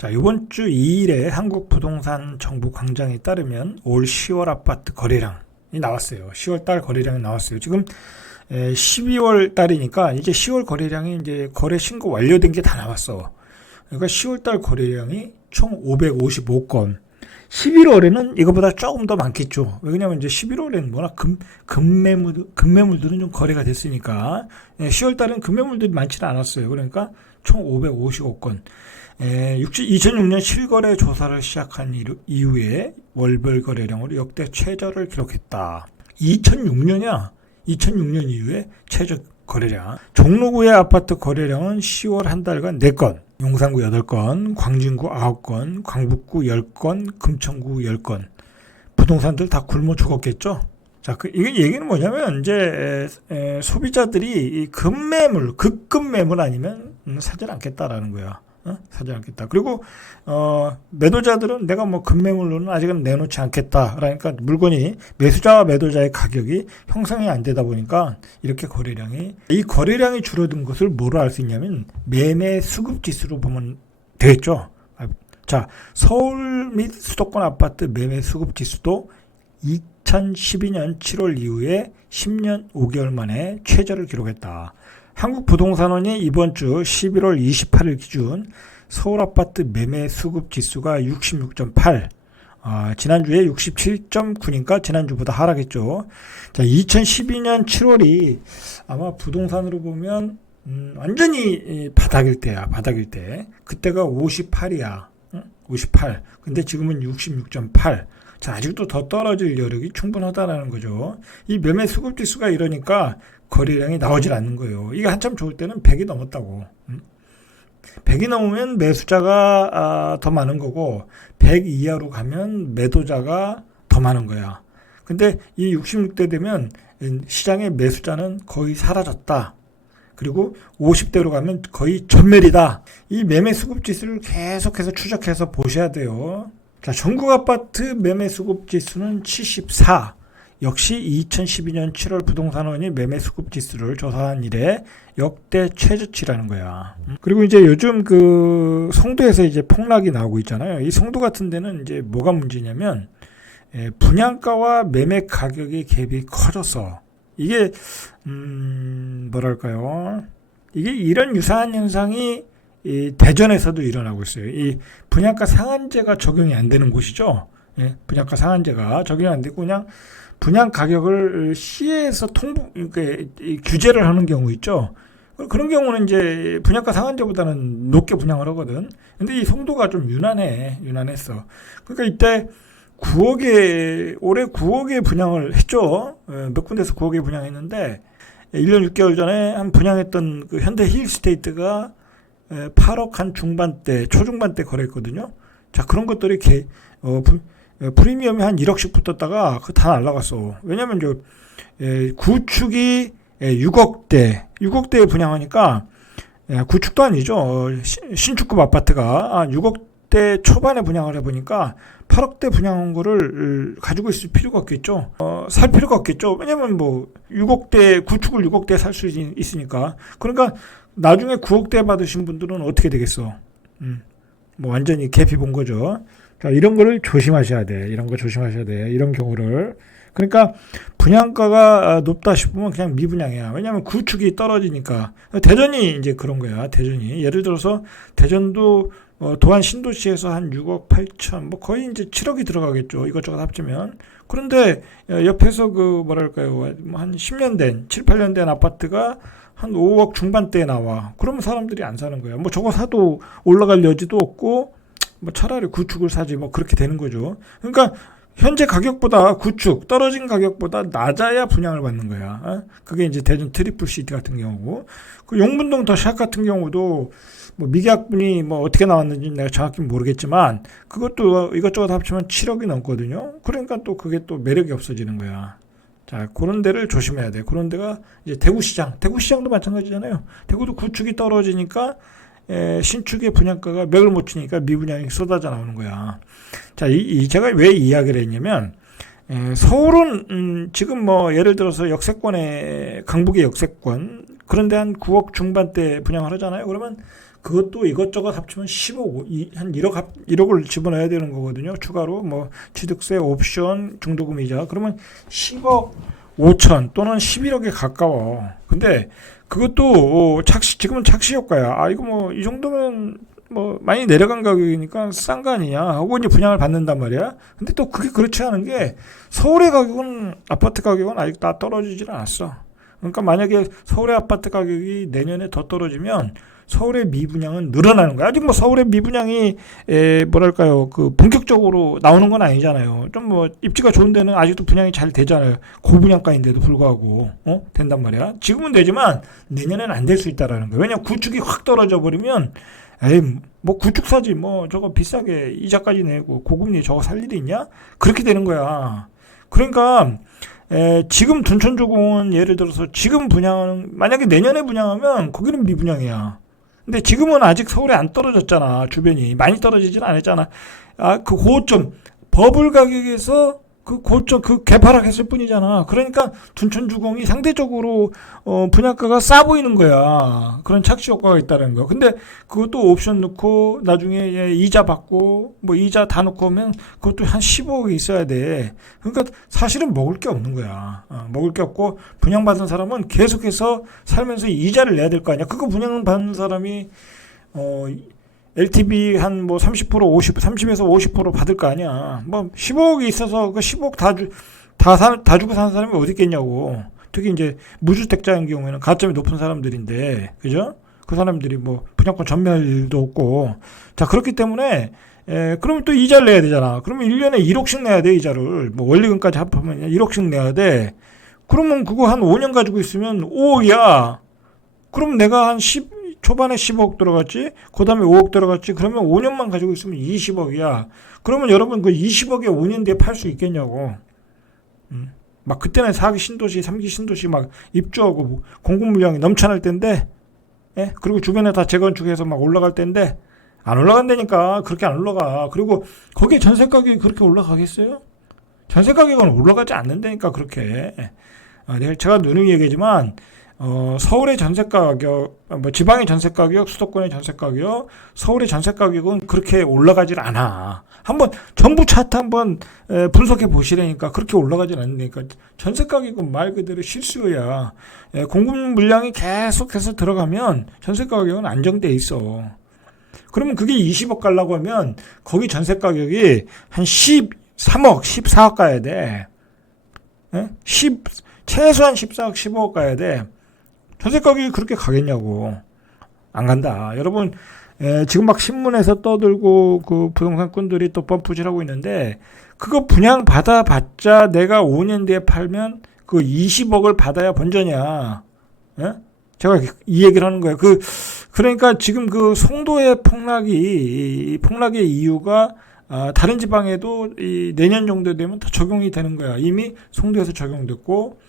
자, 이번 주 2일에 한국부동산 정보광장에 따르면 올 10월 아파트 거래량이 나왔어요. 10월 달 거래량이 나왔어요. 지금 12월 달이니까 이제 10월 거래량이 이제 거래 신고 완료된 게 다 나왔어. 그러니까 10월 달 거래량이 총 555건. 11월에는 이거보다 조금 더 많겠죠. 왜냐면 이제 11월에는 워낙 금매물들은 좀 거래가 됐으니까 10월 달은 금매물들이 많지는 않았어요. 그러니까 총 555건. 2006년 실거래 조사를 시작한 이후에 월별 거래량으로 역대 최저를 기록했다. 2006년 이후에 최저 거래량. 종로구의 아파트 거래량은 10월 한 달간 4건, 용산구 8건, 광진구 9건, 광북구 10건, 금천구 10건. 부동산들 다 굶어 죽었겠죠? 자, 이게 얘기는 뭐냐면, 이제, 소비자들이 이 급매물, 급매물 아니면 사질 않겠다라는 거야. 사지 않겠다. 그리고 매도자들은 내가 뭐 급매물로는 아직은 내놓지 않겠다. 그러니까 물건이 매수자와 매도자의 가격이 형성이 안 되다 보니까 이렇게 이 거래량이 줄어든 것을 뭐로 알 수 있냐면 매매 수급 지수로 보면 되겠죠. 자, 서울 및 수도권 아파트 매매 수급 지수도 2012년 7월 이후에 10년 5개월 만에 최저를 기록했다. 한국부동산원이 이번 주 11월 28일 기준 서울 아파트 매매 수급 지수가 66.8, 지난주에 67.9니까 지난주보다 하락했죠. 자, 2012년 7월이 아마 부동산으로 보면 완전히 바닥일 때야, 바닥일 때. 그때가 58이야, 58. 근데 지금은 66.8. 자, 아직도 더 떨어질 여력이 충분하다라는 거죠. 이 매매 수급 지수가 이러니까 거래량이 나오질 않는 거예요. 이게 한참 좋을 때는 100이 넘었다고. 100이 넘으면 매수자가 더 많은 거고 100 이하로 가면 매도자가 더 많은 거야. 근데 이 66대 되면 시장의 매수자는 거의 사라졌다. 그리고 50대로 가면 거의 전멸이다. 이 매매 수급 지수를 계속해서 추적해서 보셔야 돼요. 자, 전국 아파트 매매 수급 지수는 74. 역시 2012년 7월 부동산원이 매매 수급 지수를 조사한 이래 역대 최저치라는 거야. 그리고 이제 요즘 그 송도에서 이제 폭락이 나오고 있잖아요. 이 송도 같은 데는 이제 뭐가 문제냐면 분양가와 매매 가격의 갭이 커져서 이게 뭐랄까요? 이게 이런 유사한 현상이 이 대전에서도 일어나고 있어요. 이 분양가 상한제가 적용이 안 되는 곳이죠. 예, 분양가 상한제가 적용이 안 되고 그냥 분양 가격을 시에서 규제를 하는 경우 있죠. 그런 경우는 이제 분양가 상한제보다는 높게 분양을 하거든. 근데 이 송도가 좀 유난했어. 그러니까 이때 올해 9억에 분양을 했죠. 몇 군데서 9억에 분양했는데 1년 6개월 전에 한 분양했던 그 현대 힐스테이트가 8억 한 중반대, 초중반대 거래했거든요. 자, 그런 것들이 프리미엄이 한 1억씩 붙었다가 그 다 날라갔어. 왜냐면 구축이 6억대에 분양하니까 구축도 아니죠. 신축급 아파트가 6억대 초반에 분양을 해보니까 8억대 분양한 거를 가지고 있을 필요가 없겠죠. 살 필요가 없겠죠. 왜냐면 뭐 구축을 6억대에 살 수 있으니까. 그러니까 나중에 9억대 받으신 분들은 어떻게 되겠어? 뭐 완전히 개피 본 거죠. 자, 이런 거를 조심하셔야 돼. 이런 경우를. 그러니까 분양가가 높다 싶으면 그냥 미분양이야. 왜냐하면 구축이 떨어지니까. 대전이 이제 그런 거야. 대전이. 예를 들어서 대전도 도안 신도시에서 한 6억 8천, 뭐 거의 이제 7억이 들어가겠죠. 이것저것 합치면. 그런데 옆에서 한 10년 된, 7, 8년 된 아파트가 한 5억 중반대에 나와. 그러면 사람들이 안 사는 거야. 뭐 저거 사도 올라갈 여지도 없고, 뭐 차라리 구축을 사지 뭐 그렇게 되는 거죠. 그러니까 현재 가격보다 떨어진 가격보다 낮아야 분양을 받는 거야. 그게 이제 대전 트리플 시티 같은 경우고, 그 용문동 더샵 같은 경우도 뭐 미계약분이 뭐 어떻게 나왔는지 내가 정확히 모르겠지만 그것도 이것저것 합치면 7억이 넘거든요. 그러니까 또 그게 또 매력이 없어지는 거야. 자, 그런 데를 조심해야 돼. 그런 데가 이제 대구시장도 마찬가지잖아요. 대구도 구축이 떨어지니까 신축의 분양가가 맥을 못 치니까 미분양이 쏟아져 나오는 거야. 자, 제가 왜 이야기를 했냐면, 서울은 지금 뭐 예를 들어서 강북의 역세권, 그런데 한 9억 중반대 분양을 하잖아요. 그러면 그것도 이것저것 합치면 10억, 한 1억을 집어넣어야 되는 거거든요. 추가로 뭐 취득세, 옵션, 중도금 이자. 그러면 10억 5천 또는 11억에 가까워. 근데 그것도 지금은 착시 효과야. 아, 이거 뭐 이 정도면 뭐 많이 내려간 가격이니까 싼 거 아니냐 하고 이제 분양을 받는단 말이야. 근데 또 그게 그렇지 않은 게 서울의 가격은 아파트 가격은 아직 다 떨어지질 않았어. 그러니까 만약에 서울의 아파트 가격이 내년에 더 떨어지면 서울의 미분양은 늘어나는 거야. 아직 뭐 서울의 미분양이 뭐랄까요, 그 본격적으로 나오는 건 아니잖아요. 좀 뭐 입지가 좋은 데는 아직도 분양이 잘 되잖아요. 고분양가인데도 불구하고 된단 말이야. 지금은 되지만 내년에는 안 될 수 있다라는 거예요. 왜냐면 구축이 확 떨어져 버리면 에이 뭐 구축 사지 뭐 저거 비싸게 이자까지 내고 고금리 저거 살 일이 있냐? 그렇게 되는 거야. 그러니까 지금 둔촌주공은 예를 들어서 지금 분양 만약에 내년에 분양하면 거기는 미분양이야. 근데 지금은 아직 서울에 안 떨어졌잖아. 주변이 많이 떨어지진 않았잖아. 아, 그 고점 버블 가격에서 그 고점 그 개발하겠을 뿐이잖아. 그러니까 둔촌주공이 상대적으로 분양가가 싸 보이는 거야. 그런 착시 효과가 있다는 거. 근데 그것도 옵션 넣고 나중에 이자 받고 뭐 이자 다 넣고 오면 그것도 한 15억이 있어야 돼. 그러니까 사실은 먹을 게 없는 거야. 먹을 게 없고 분양받은 사람은 계속해서 살면서 이자를 내야 될 거 아니야. 그거 분양받는 사람이 LTV 한 뭐 30%, 30에서 50% 받을 거 아니야. 뭐 15억이 있어서 그 15억 다 주고 사는 사람이 어디 있겠냐고. 특히 이제 무주택자인 경우에는 가점이 높은 사람들인데, 그죠? 그 사람들이 뭐 분양권 전매할 일도 없고. 자, 그렇기 때문에, 그러면 또 이자를 내야 되잖아. 그러면 1년에 1억씩 내야 돼, 이자를. 뭐 원리금까지 합하면 1억씩 내야 돼. 그러면 그거 한 5년 가지고 있으면 5억이야. 그럼 내가 한 초반에 10억 들어갔지, 그 다음에 5억 들어갔지, 그러면 5년만 가지고 있으면 20억이야. 그러면 여러분 그 20억에 5년 뒤에 팔 수 있겠냐고. 막 그때는 4기 신도시, 3기 신도시 막 입주하고 공급 물량이 넘쳐날 때인데, 그리고 주변에 다 재건축해서 막 올라갈 때인데, 안 올라간다니까. 그렇게 안 올라가. 그리고 거기에 전세 가격이 그렇게 올라가겠어요? 전세 가격은 올라가지 않는다니까, 그렇게. 제가 누누이 얘기하지만, 서울의 전세 가격, 뭐 지방의 전세 가격, 수도권의 전세 가격, 서울의 전세 가격은 그렇게 올라가질 않아. 한번 전부 차트 한번 분석해 보시라니까. 그렇게 올라가질 않으니까. 전세 가격은 말 그대로 실수야. 공급 물량이 계속해서 들어가면 전세 가격은 안정돼 있어. 그러면 그게 20억 가려고 하면 거기 전세 가격이 한 13억, 14억 가야 돼. 최소한 14억, 15억 가야 돼. 전세 가격이 그렇게 가겠냐고. 안 간다. 여러분, 지금 막 신문에서 떠들고 그 부동산꾼들이 또 펌프질하고 있는데, 그거 분양 받아봤자 내가 5년 뒤에 팔면 그 20억을 받아야 본전이야. 제가 이 얘기를 하는 거예요. 그러니까 지금 그 송도의 폭락의 이유가 다른 지방에도 내년 정도 되면 다 적용이 되는 거야. 이미 송도에서 적용됐고,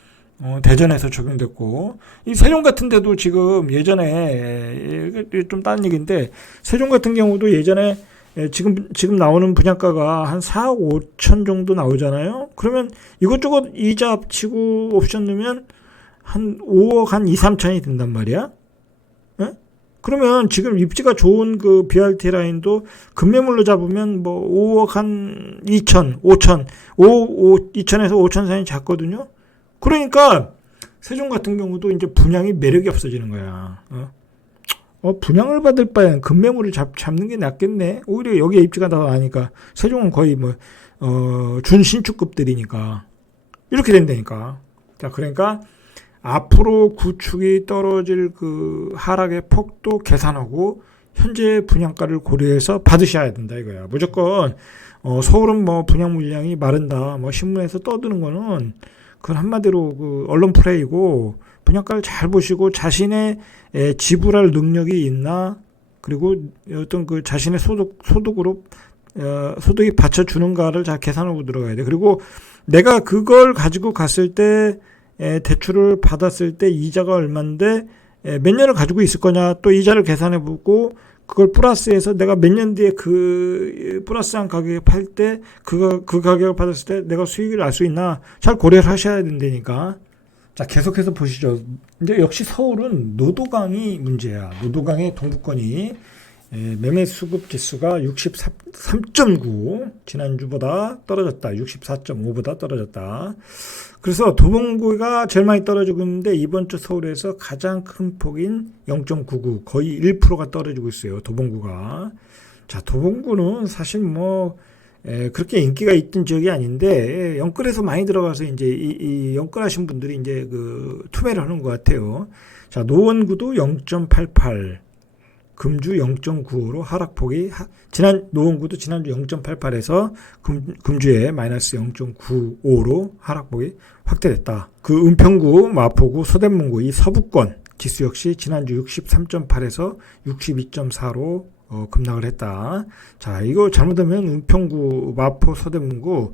대전에서 적용됐고, 이 세종 같은 데도 지금 예전에, 좀 다른 얘기인데, 세종 같은 경우도 예전에 지금 나오는 분양가가 한 4억 5천 정도 나오잖아요. 그러면 이것저것 이자 합치고 옵션 넣으면 한 5억 한 2, 3천이 든단 말이야. 그러면 지금 입지가 좋은 그 BRT 라인도 급매물로 잡으면 뭐 5억 한 2천, 5천, 2천에서 5천 사이 잡거든요. 그러니까 세종 같은 경우도 이제 분양이 매력이 없어지는 거야. 분양을 받을 바엔 급매물을 잡는 게 낫겠네. 오히려 여기에 입지가 더 나니까. 세종은 거의 뭐 준신축급들이니까 이렇게 된다니까. 자, 그러니까 앞으로 구축이 떨어질 그 하락의 폭도 계산하고 현재 분양가를 고려해서 받으셔야 된다 이거야. 무조건 서울은 뭐 분양 물량이 마른다 뭐 신문에서 떠드는 거는 그건 한마디로 그 언론 플레이고, 분양가를 잘 보시고 자신의 지불할 능력이 있나, 그리고 어떤 그 자신의 소득으로 소득이 받쳐주는가를 잘 계산하고 들어가야 돼. 그리고 내가 그걸 가지고 갔을 때 대출을 받았을 때 이자가 얼마인데 몇 년을 가지고 있을 거냐, 또 이자를 계산해 보고 그걸 플러스해서 내가 몇 년 뒤에 그 플러스한 가격에 팔 때 그 가격을 받았을 때 내가 수익을 알 수 있나 잘 고려를 하셔야 된다니까. 자, 계속해서 보시죠. 이제 역시 서울은 노도강이 문제야. 노도강의 동부권이 매매 수급 지수가 63.9, 지난주보다 떨어졌다. 64.5보다 떨어졌다. 그래서 도봉구가 제일 많이 떨어지고 있는데 이번 주 서울에서 가장 큰 폭인 0.99, 거의 1%가 떨어지고 있어요. 도봉구가. 자, 도봉구는 사실 뭐 그렇게 인기가 있던 지역이 아닌데 연끌에서 많이 들어가서 이제 이 연끌하신 분들이 이제 그 투매를 하는 것 같아요. 자, 노원구도 0.88, 금주 0.95로 하락폭이 노원구도 지난주 0.88에서 금주에 마이너스 0.95로 하락폭이 확대됐다. 그 은평구, 마포구, 서대문구 이 서부권 지수 역시 지난주 63.8에서 62.4로 급락을 했다. 자, 이거 잘못하면 은평구, 마포, 서대문구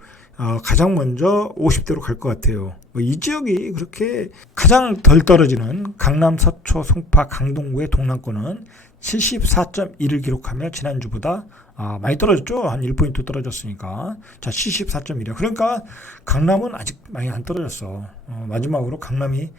가장 먼저 50대로 갈 것 같아요. 이 지역이 그렇게 가장 덜 떨어지는 강남, 서초, 송파, 강동구의 동남권은 74.1을 기록하며 지난주보다 많이 떨어졌죠. 한 1포인트 떨어졌으니까. 자, 74.1이야. 그러니까 강남은 아직 많이 안 떨어졌어. 마지막으로 강남이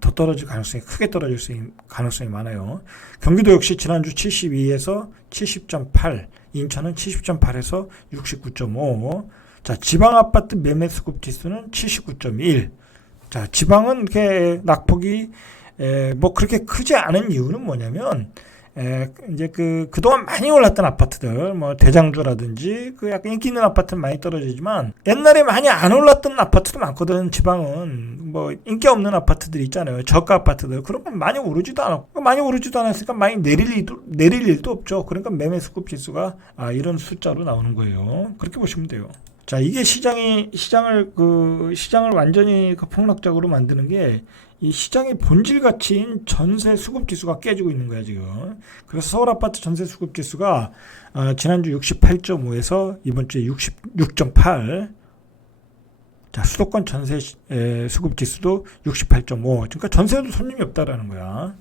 더 떨어질 가능성이, 크게 떨어질 가능성이 많아요. 경기도 역시 지난주 72에서 70.8, 인천은 70.8에서 69.5. 자, 지방 아파트 매매 수급 지수는 79.1. 자, 지방은 이렇게 낙폭이 뭐 그렇게 크지 않은 이유는 뭐냐면 이제 그동안 많이 올랐던 아파트들, 뭐 대장주라든지 그 약간 인기 있는 아파트는 많이 떨어지지만 옛날에 많이 안 올랐던 아파트도 많거든. 지방은 뭐 인기 없는 아파트들 있잖아요. 저가 아파트들, 그런 건 많이 오르지도 않았고, 많이 오르지도 않았으니까 많이 내릴 일도 없죠. 그러니까 매매 수급 지수가 이런 숫자로 나오는 거예요. 그렇게 보시면 돼요. 자, 이게 시장을 완전히 폭락적으로 만드는 게 이 시장의 본질 가치인 전세 수급 지수가 깨지고 있는 거야, 지금. 그래서 서울 아파트 전세 수급 지수가 지난주 68.5에서 이번 주에 66.8. 자, 수도권 전세 수급 지수도 68.5. 그러니까 전세도 손님이 없다라는 거야.